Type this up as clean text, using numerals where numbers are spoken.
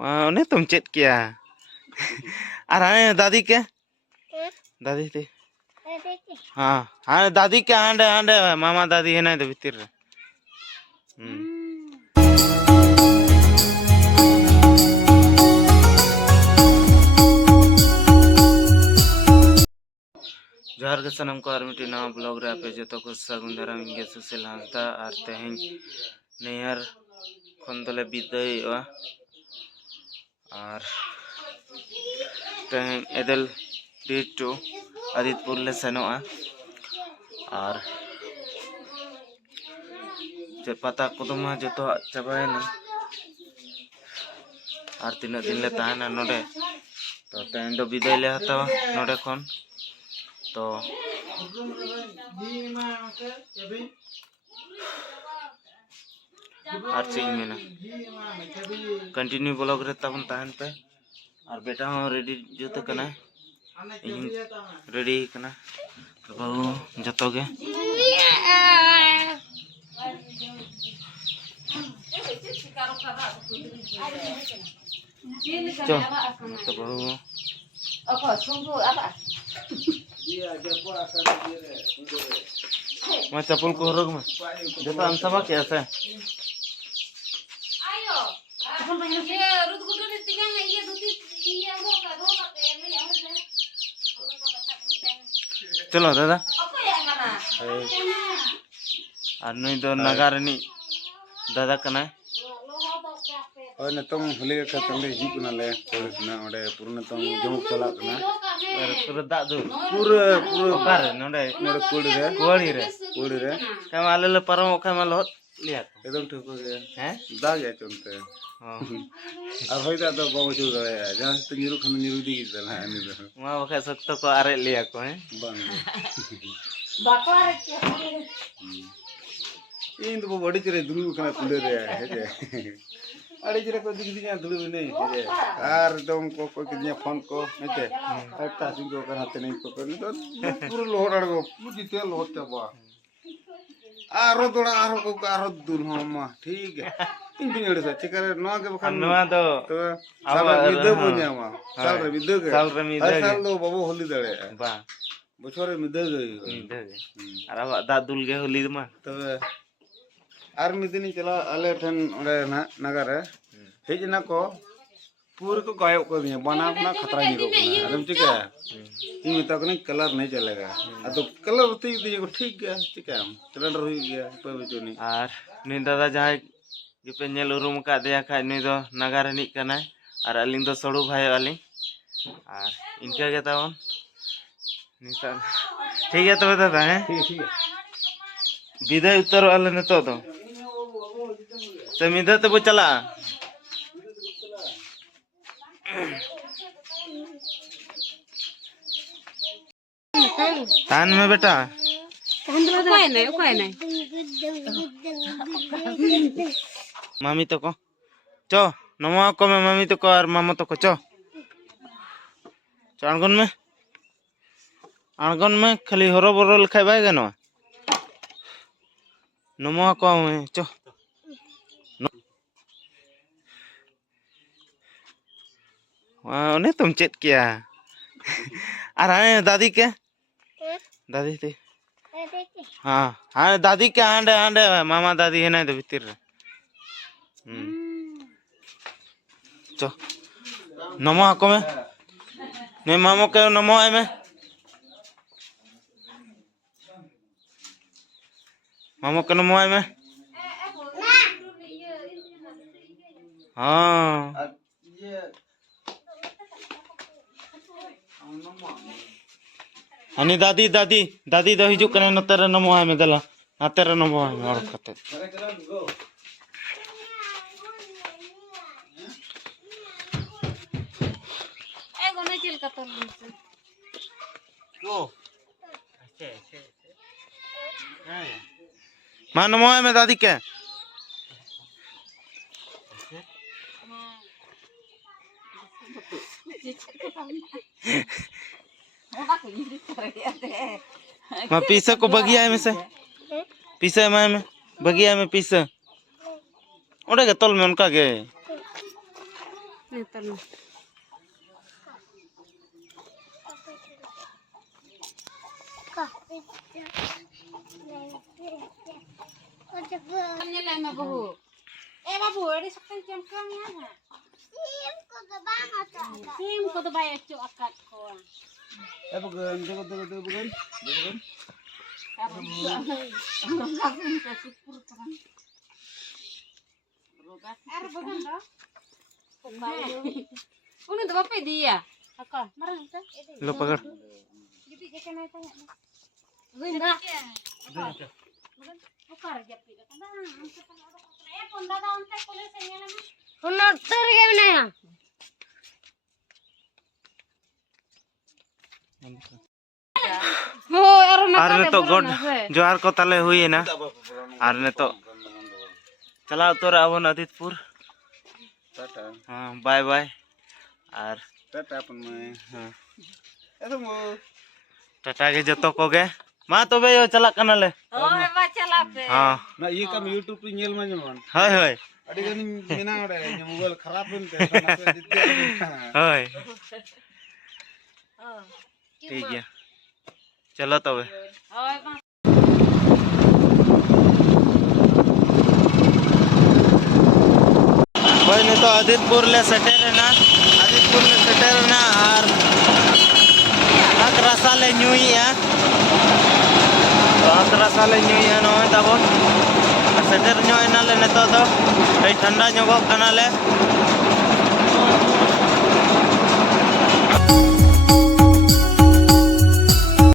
उन्हें तुम चेत किया और हाँ दादी के दादी थी हाँ हाँ दादी के आंडे आंडे मामा दादी है ना तो भीतर जोहार के सनम को मिट्टी नवा ब्लॉग रे आपे जो को सागुन दाराम इंगे सुशील हांसदा और तेहें नैहर खन दले विदाय और तेहें एदल डेटो आदितपुर ले सेनोआ और जे पता कोदमा जो चाबायना और तीना दिन ले ताहना नोडे तो तेहें दो विदाय ले हतावा नोडे खन तो और चीज में ना कंटिन्यू ब्लॉग रे तबन ताहन पे और बेटा हो रेडी जोते कना रेडी कना तो बहु जतो गे चो तो बहु मैं चप्पल को रोक में जैसा हम सब क्या है चलो दादा और नहीं तो नगारनी दादा कना और न तुम होली का तंदे ही कुना ले ना ओडे पूर्ण तुम जमुक चला कना और पूरा दादू पूरा पूरा कार नोडे मेरे कोड़ी रे कम आले ले परम कम लो लिया एकदम ठीक हो गया हैं दाग गया चलते हां अब होई दा तो बाबू चल रहा है जहां से नीरू खन नीरू दी गई ना नहीं तो वहां वखा सख्त को आरे लिया को है बंद बाकवा रे क्या इन तो बड़ी चरे दुनु खना कुंडे रे है जे अड़ी जरे को दिख दिया दुलु नहीं है आर तुम को कितने फोन को नेते एकटा सिंह को करते नहीं को करनी तो पूरा लोहड़ को मुझे तेल होते बा आरो थोड़ा आरो को आरो दूर हम ठीक है इन दिन रे सच्चे करे नो के बखन नवा तो साल विदे बो냐 मा साल रे विदे के साल रे मिदे साल दो बाबू होली दड़े बा बछोरे मिदे गई और अब दादुल के होली मा तबे आर मिदिनी चला आले ठन ओडे ना नगर हेजना को पूरे को गायब कर दिया बना अपना खतरा नहीं रोकना एकदम ठीक है इन में तक नहीं कलर नहीं चलेगा तो कलर होते ही तो ठीक है ठीक है सिलेंडर हो गया पे बेचोनी और नहीं दादा जहाँ ये पे नेल उरुम का दिया खाए नहीं तो नगार नहीं करना है और अलिंग तो सड़ू भाई वाली और इनका क्या था वन नहीं ठीक है तो बता है ठीक है विदाई उत्तर वाले ने तो मिदा तो वो चला तान में बेटा कोई नहीं मामी तो को चो नमो को में मामी तो को और मामा तो को चो अणगन में खाली हरो बरो लिखाई बाय गनो नमो को में चो उन्हें तुम चेत किया और हाँ दादी के दादी थी हाँ हाँ दादी के आंडे आंडे मामा दादी है ना तो भीतर चो नमो आको में नहीं मामो के नमो आए में मामो के नमो आए में हाँ अनि दादी दादी दादी दो हिजू कने न तेरे नमो है में दला ना तेरे नमो है और खते ए गोने चिल का तो को मां नमो है में दादी के मां पीसा को बगिया में से पीसा में बगिया में पीसा ओडे के तल में उनका के Ntar na. Kanya lang na bahu. Babu, ada sakit jam ya na. Sim ko to bayar cu akad ko. Bukan, bukan. Uno to apa dia? Akal, marang ta. लो पकड़ Gitu je kana tanya. Rinda. Ukar japi da kana. Amse pana ado kotre ponda da amse kole senyala ma. Hunno tar ge na ya. हो यार ना और नितो गोड जोहार को ताले हुई ना और नितो चला उतर आवन आदितपुर Tata, हाँ बाय बाय और tata अपन में. हाँ Itu mau. टाटा के जतो को गे मा तो बे यो चला कनाले ओए बा चला पे हाँ Nah iya kami YouTube ini nyel mana man. हाय हाय Ada kan mina ada yang mobile kharap pun kan. हाय ठीक है चलो तबे ओए बा भाई ने तो आदितपुर ले सेटेर है ना आदितपुर ले सेटेर है ना और हक रसा ले न्यूई है तो हक रसा ले न्यूई है ना तबन सेटेर न्यूई ना ले नेतो तो कई ठंडा न्योगो कना ले